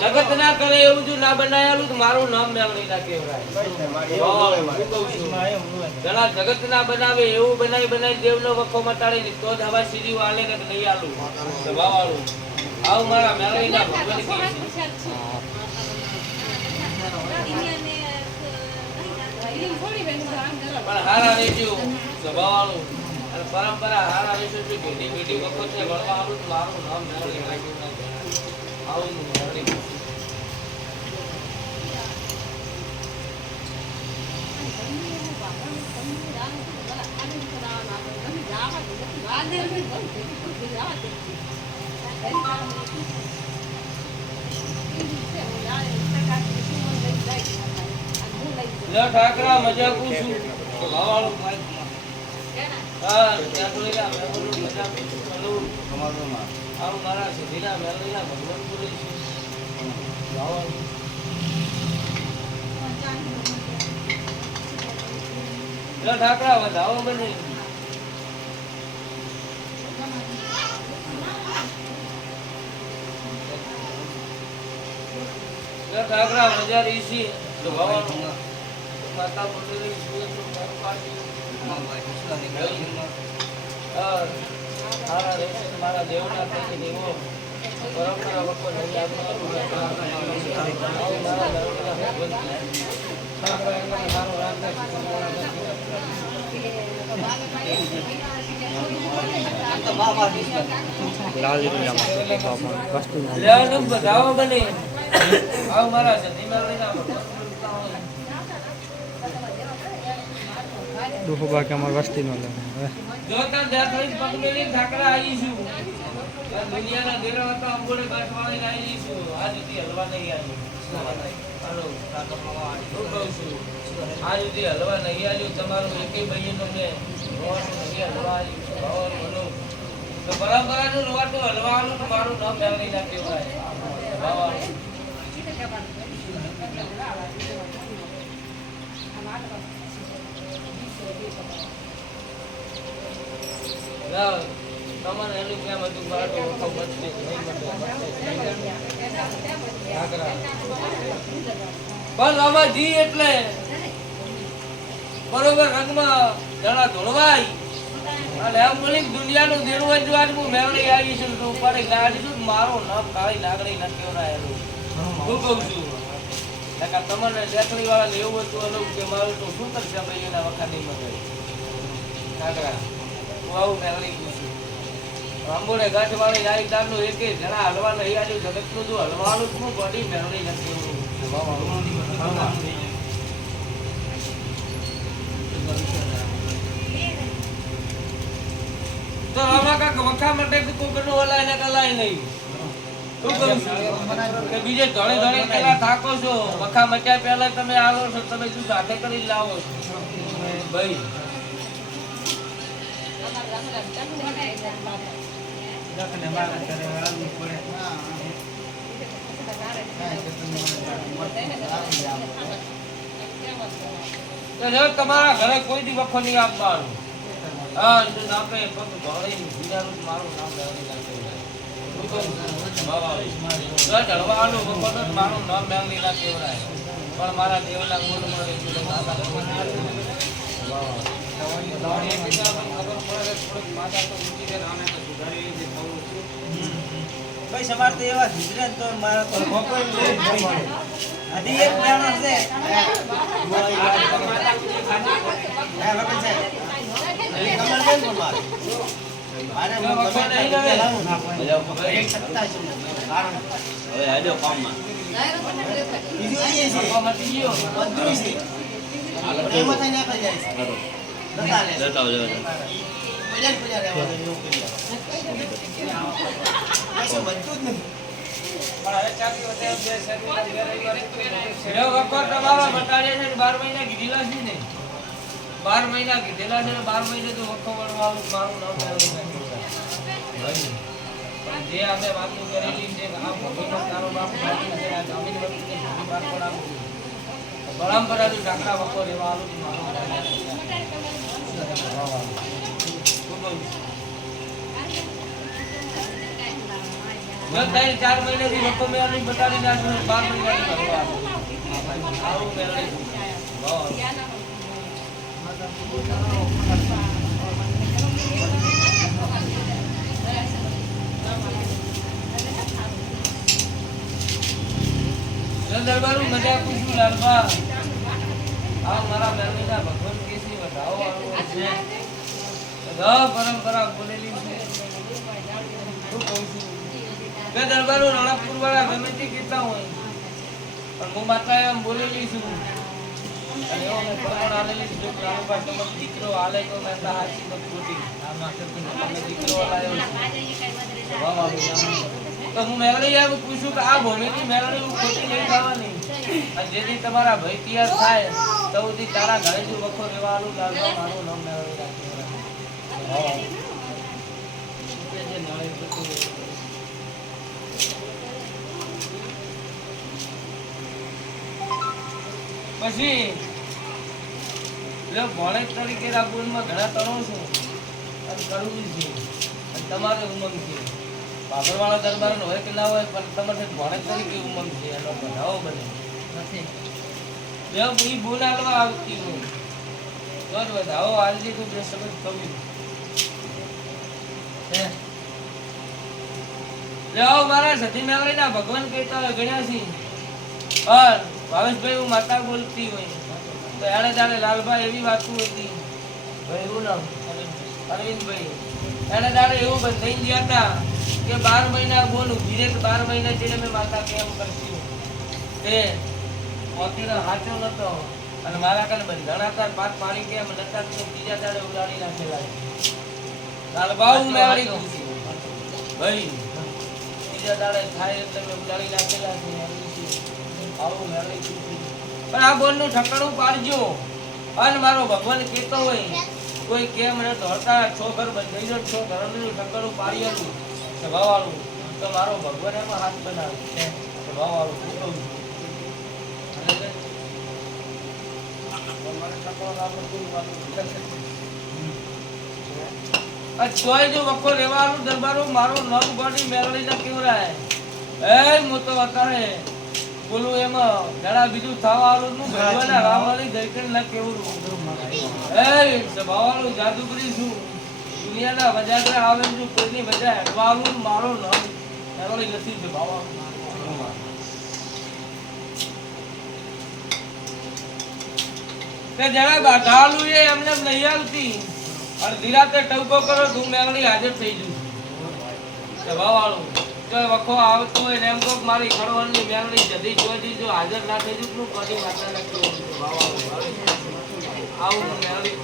જગત ના કરે એવું જો ના બનાયેલું તો મારું નામ મેળવી ના કહેવાય. ઘણા જગત ના બનાવે એવું બનાવી દેવ નો વખો મટાડી તો જ હવા સીધી વાલે ને નહીં આલું વાળું આવું મારા મેળવી ના ભગવાન પણ હારા રહેજો સ્વભાવ વાળું અને પરંપરા હારા રહેજો. પેઢી પેઢી વખત છે ભણવા આવું તો મારું નામ મેળવી નાખ્યું ના આવું મેળવી ઠાકરા મજા પૂછું ભાવાળું હા ત્યાં તો મજા આવું મારા સીધીના મેળવીના ભગવાન બોલે છે ઠાકરા વધાવો બને ઠાકરા મજા રહી છે માતા બોલી મારા દેવના દેવો પરંપરા વખત બધાઓ બને આવ મારા દુહો બાકી અમાર વસ્તી નો લે જો તાર જાતરી પગમેલી ઠાકરા આવી છું દુનિયાના દેરો હતો અંબોડે બાટવાળી આવી છું આ રીતે હલવા નહીં આવી હાલો ઠાકરનો આ રીતે હલવા નહીં આવ્યું તમારું એકે બહેનો ને રોવાનું નહીં હલવા આવ્યું બોલો તો પરંપરાનું રોવાનું હલવાનું તો મારું નામ મેળવી નાખ્યું ભાઈ તમને એનું કેમ હતું બાળકો બચશે નહીં બસ આમાં જી એટલે બરોબર રંગમાં જણા ધોળવાય અને એમ બોલી દુનિયાનું દેરું જો આજ હું મેળવી આવી છું તો ઉપર ગાડી છું મારો નામ કાળી નાગરી ન કેવડાયેલું હું કહું છું તમને દેખડી વાળા એવું હતું અલગ કે મારું તો શું કરશે ભાઈ એના વખત મગાઈ નાગરા હું આવું મેળવી ગયું છું અંબોડે ગાંઠ વાળી આવી તારનું એક જણા હલવા નહીં આવ્યું જગતનું જો હલવાનું શું બોડી મેળવી નથી તો આમાં કાક વખા માટે કોઈ હલાય ને કલાય નહીં કે બીજે ધોળે ધોળે પેલા થાકો છો વખા મચ્યા પહેલા તમે આવો છો તમે શું સાથે કરી લાવો છો ભાઈ તમારા ઘરે કોઈ દી વખો નહીં આપવાનું હા આપણે મારું નામ મારું નામ મેળવી ના કેવડાય પણ મારા દેવના ભાઈ સમાર તો એવા ગુજરાત તો મારા તો કોઈ હજી એક પ્લાન છે હવે આજો કામમાં બીજું એ છે બધું છે એમાં થઈ ના જાય છે બતાવો બજાર રહેવા દો નોકરી પૈસા બધું જ નહીં પણ હવે ચાકી વધે બે શરીર વખત તમારો મટાડે છે 12 મહિના કીધેલા છે ને 12 મહિના કીધેલા છે 12 મહિને તો વખો વળવાનું મારું નામ પણ જે આપણે વાતો કરેલી છે આ ભગવાન તારો બાપ છે આ જમીન વખતે બાર પણ આવું પરંપરાથી ઢાકરા વખો રેવા આલું મારો મેં 3-4 મહિનાથી વખો મેળવી બતાડી નાખ્યું 12 મહિનાથી વખો આવું મેળવી દરબારું મજા પૂછ્યું લાલબા આ મારા મેળવીના ભગવાન કેસી વધાવો આવું છે પરંપરા બોલેલી છે શું કહું છું બે દરબારો રણાપુર વાળા ગમે તે કહેતા હોય પણ હું માતા એમ બોલેલી છું અને એવો મેં પ્રમાણ આલેલી છું જો રાણુભા તમને દીકરો આલે તો મેં હાચી તો ખોટી આ માથે તમને દીકરો લાવ્યો છે વાહ તો હું મેળવી આવું પૂછું કે આ ભોમેથી મેળવી હું ખોટી નહીં થવાની અને જેથી તમારા ભય તૈયાર થાય તો સુધી તારા ઘરે જો વખો રહેવાનું લાલવા મારું નામ મેળવી રાખી પછી ભોણેજ તરીકે રાપુરમાં ઘણા તણો છે અને કરવું છે અને તમારે ઉમંગ છે બાબરવાળા દરબાર હોય કે ના હોય પણ તમારે ભોણેજ તરીકે ઉમંગ છે એનો બનાવો બને નથી એ બોલ હાલવા આવતી હોય તો જ વધાવો હાલજી તો બે સમજ થવી જાઓ મારા સતી મેળવીના ભગવાન કહેતા હોય ગણ્યા છે પણ ભાવેશભાઈ હું માતા બોલતી હોય તો એને જાણે લાલભાઈ એવી વાતું હતી ભાઈ એવું નામ અરવિંદભાઈ એને જાણે એવું બંધાઈ ગયા હતા કે 12 મહિના બોલું ધીરે 12 મહિના જેને મેં માતા કેમ કરતી તે મોતીનો હાથો નતો અને મારા કાને બંધાણા હતા પાક પાણી કેમ નતા તો બીજા દાડે ઉડાડી નાખેલા લાલભાઈ મેળવી ગયું ભાઈ બીજા દાડે થાય એટલે મેં ઉડાડી નાખેલા છે આવું મેળવી પણ આ બોલનું ઠકાણું પાડજો અને મારો ભગવાન કહેતો હોય કોઈ કેમ ને દોડતા 6 ઘર બંધાઈ જાય 6 ઘરનું ઠકાણું પાડ્યું સ્વભાવવાળું તો મારો ભગવાન એમાં હાથ બનાવે છે સ્વભાવવાળું કહું ચોય જો વખો રહેવાનું દરબારો મારો નવ ગોડી મેળવી ના કેવરાય એ હું તો અત્યારે બોલું એમાં ઘણા બીજું થવાનું નું ભગવાન રાવવાની દર્શન ના કેવું એ સ્વભાવવાળું જાદુગરી છું દુનિયાના વજાગરા આવે છું કોઈની વજા હેડવાનું મારો નામ મેળવી નથી સ્વભાવવાળું તે જરા બાધાલું એ એમને નહીં આવતી અને ધીરાતે ટવકો કરો તું મેળવી હાજર થઈ જઉં સ્વભાવવાળું તો વખો આવતો હોય ને એમ કોક મારી ખડવાની મેળવી જદી જોઈ જો હાજર ના થઈ જઉં નું કદી માતા લખ્યું સ્વભાવવાળું આવું મેળવી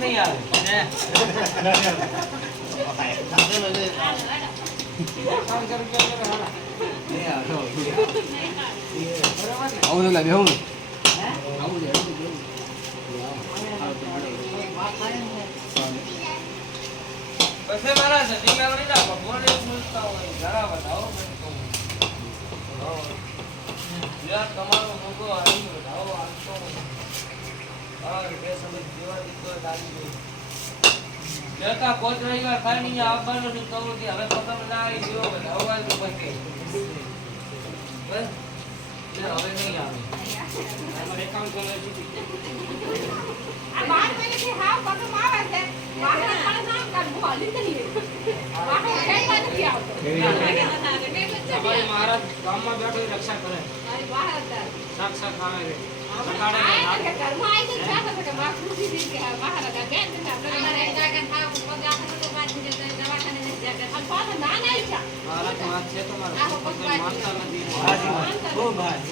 नहीं आवे वैसे मारा सती मेवड़ी ना भगवान ने बोलता હોય જરા વધાવો यार તમારો મોકો આવી વધાવો આવતો और બે સમજ જેવા દીતો ડાલી દે જેતા કોચ રહીવા થાય નહીં આવવાનું તો કહું કે હવે પકમ ના આવી જેવો વધાવવા તો પછી બસ હવે નહીં આવે અમારે કામ કરે છે આ 12 મહિનાથી હાવ પકમ આવે છે વાહન પણ નામ કાઢવું હાલી નહીં વાહન કઈ વાત નથી આવતો અમારે મહારાજ ગામમાં બેઠો રક્ષા કરે અરે વાહ હતા સાક્ષાત આવે રે સકાળે ના ઘરમાં આવી તો જાતા કે માં ખુશી થી કે મહારાજ બેન તો આપણે એક જાગન થાવ પગા તો બાદ ની દવાખાને ને જાગન આ પાછો ના ના છે મહારાજ વાત છે તમારો કોઈ માનતા નથી હાજી બહુ ભાઈ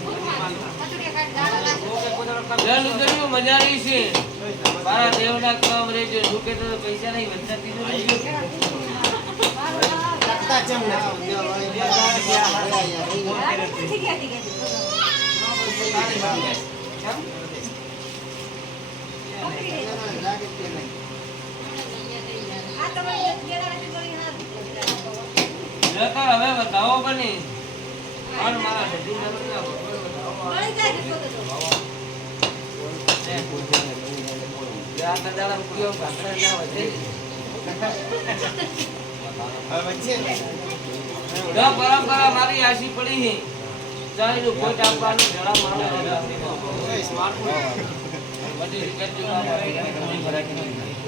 માનતા પતુડે કાઢ દાડા ઓ કે કોઈ ઘરનું દરિયું મજાની છે. મારા દેવના કામ રેજો ઝુકે તો પૈસા નહીં વધતા તીધું કરતા કેમ નથી? જતા હવે બતાવો બની અને મારા સજીવને બતાવો. આ કદાચ કયો ભાખરા ના વધે. હવે વચ્ચે જો પરંપરા મારી આશી પડી છે ચાલીનું ખોટ આપવાનું જણા માણસ બધી રીતે જો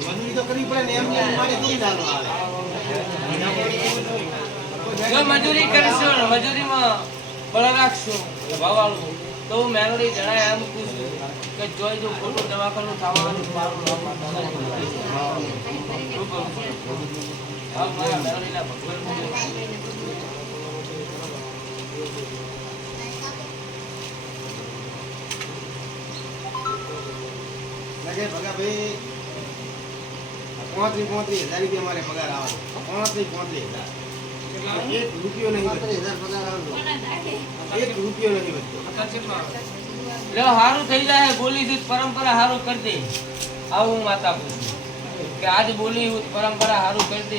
મજૂરી તો કરવી પડે ને એમ ને એમ મારી કેવી ચાલુ આવે? જો મજૂરી કરીશું ને મજૂરીમાં બળ રાખશું ભાવાળું તો હું મેલોડી જણાય એમ પૂછું કે જોઈ જો ખોટું દવાખાનું થવાનું મારું નામ મારા મેલોડીના ભગવાન લગે ભગા ભાઈ 35,000 રૂપિયા મારે પગાર આવે. 35,000 એક રૂપિયો નહીં વધતો. 1 રૂપિયો નથી વધતો. લે હારું થઈ જાય બોલી દૂધ પરંપરા હારું કરી દે આવું હું માતા પૂછું કે આજ બોલી હું પરંપરા હારું કરી દે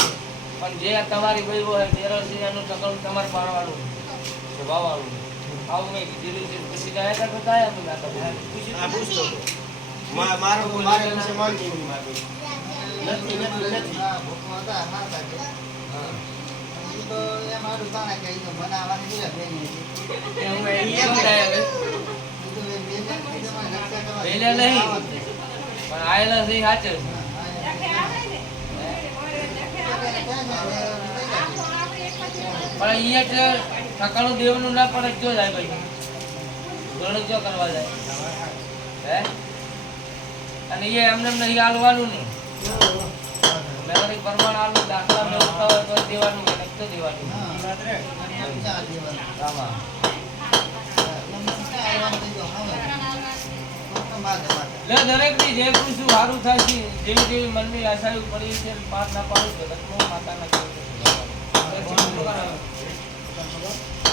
પણ જે તમારી ભાઈ હોય તેરસી એનું ટકલું તમારે પાડવાનું છે વાવવાનું આવું મેં કીધેલું છે પૂછી જાય તો બતાય અમે માતા પૂછી આ પૂછતો હતો. મારો મારે વિશે માનતી નહીં મારી. નથી નથી નથી. પહેલા નહીં પણ આયેલા છે સાચે છે. પણ અહીંયા ઠકાણું દેવનું ના પડે જો જાય ભાઈ ઘણું જો કરવા જાય હે અને એ એમને નહીં હાલવાનું નહીં મેમરી પ્રમાણ હાલવું દાખલા મેળવતા હોય તો દેવાનું કે નથી દેવાનું આમાં લે દરેક ની જે પૂછું સારું થાય છે જેવી જેવી મનની આશાઓ પડી છે પાર ના પાડું જગતમાં માતાના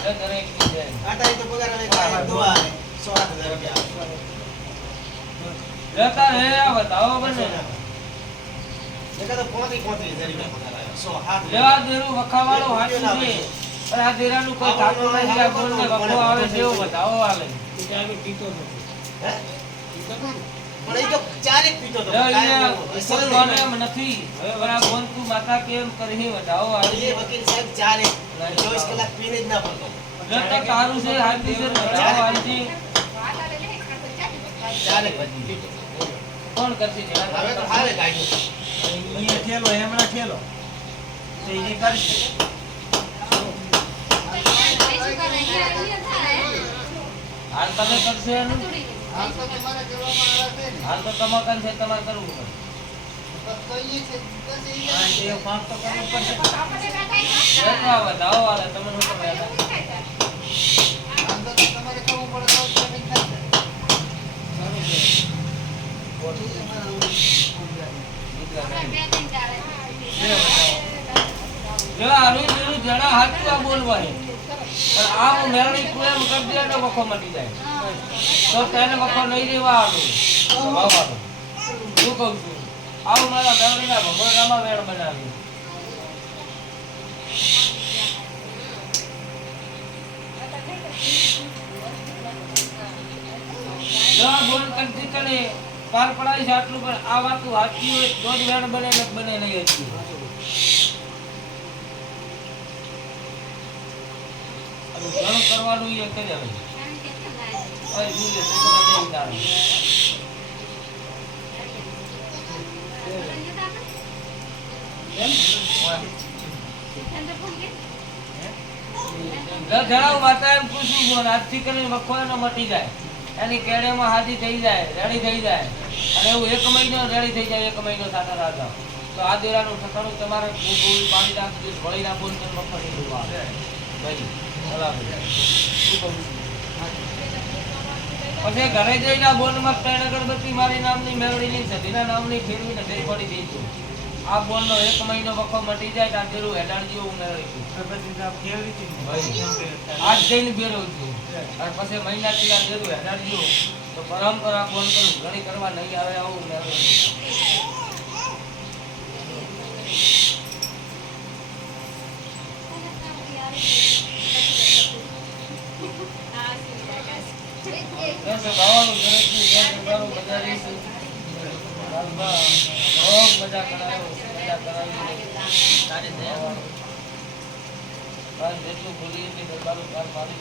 લે દરેક ની જય આટાઈ તો પગાર હવે કાંઈ દુઆ આવે. 108,000 રૂપિયા. લેતા હે આ બતાવો બને એકા તો 35,000 રૂપિયા પગાર આવ્યો. 107,000. લેવા દેરું વખાવાળો હાચું છે પણ આ દેરાનું કોઈ થાતું નથી આ બોલને વખો આવે છે એવું બતાવો હાલે હે? પણ એ તો ચારેક પીતો હતો. લે કાંઈ અહીંયા એવું. કોઈ કોને એમ નથી હવે બરા બોન તું માતા કેમ કરી બતાવો એ હાલે વકીલ સાહેબ ચારેક 24 કલાક પીને જ ના પડતો. લેતા તારું છે હાચું છે બતાવો હાલજી ચારેક વધી પીતો. કોણ કરશે હવે તો જરા આવે કાઢ્યો. હાલ તમે કરશો એનું હાલ તો તમાકન છે તમારે કરવું પડે લેતા બતાવો હાલે તમે શું તમે જો આનું જેનું જણા હાચું આ બોલવાય પણ આમ મેરણી કુએમ કરી દે તો વખો મટી જાય તો તેને વખો નહીં રહેવાનું ભાવવાનું શું કહું છું આવું મારા મેરણીના ભગવાનમાં મેળ બનાવી જો આ બોલ કરતી તને પાર પડાય છે આટલું પણ આ વાતું હાચી હોય તો જ મેળ બને ને બને નહીં હતી ઘણું કરવાનું એ કરી આવે ઓય જોઈએ તો કરે તારે જણાવ માતા એમ પૂછું બોલ આજથી કરીને વખવાનો મટી જાય એની કેળેમાં હાજી થઈ જાય રેડી થઈ જાય અને એવું 1 મહિનો રેડી થઈ જાય 1 મહિનો સાથે રાજા તો આ દેરાનું ઠકાણું તમારે પાણી નાખી ભળી નાખો ને મફતી ભાઈ બરાબર શું કહું છું પછી ઘરે જઈને આ બોર્ડમાં 3 અગરબત્તી મારી નામની મેળવીની સધીના નામની ફેરવીને ફેર પડી દઈશું. આ બોર્ડનો 1 મહિનો વખો મટી જાય તો આ જેવું હેડાણજી હું મેળવી આજ જઈને બેરવું છું અને પછી મહિનાથી આ જેવું હેડાણજી તો પરંપરા બોર્ડ કરું ઘણી કરવા નહીં આવે આવું મેળવી. कैसे गाવાનું ગણેશજી કેમ ગાવાનું મજા રહીશું બાબા ખૂબ મજા કરાયો મજા કરાવી તારે દયા બસ જેટલું બોલીએ તે દરબારો કાલ મારી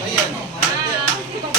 ભૈયા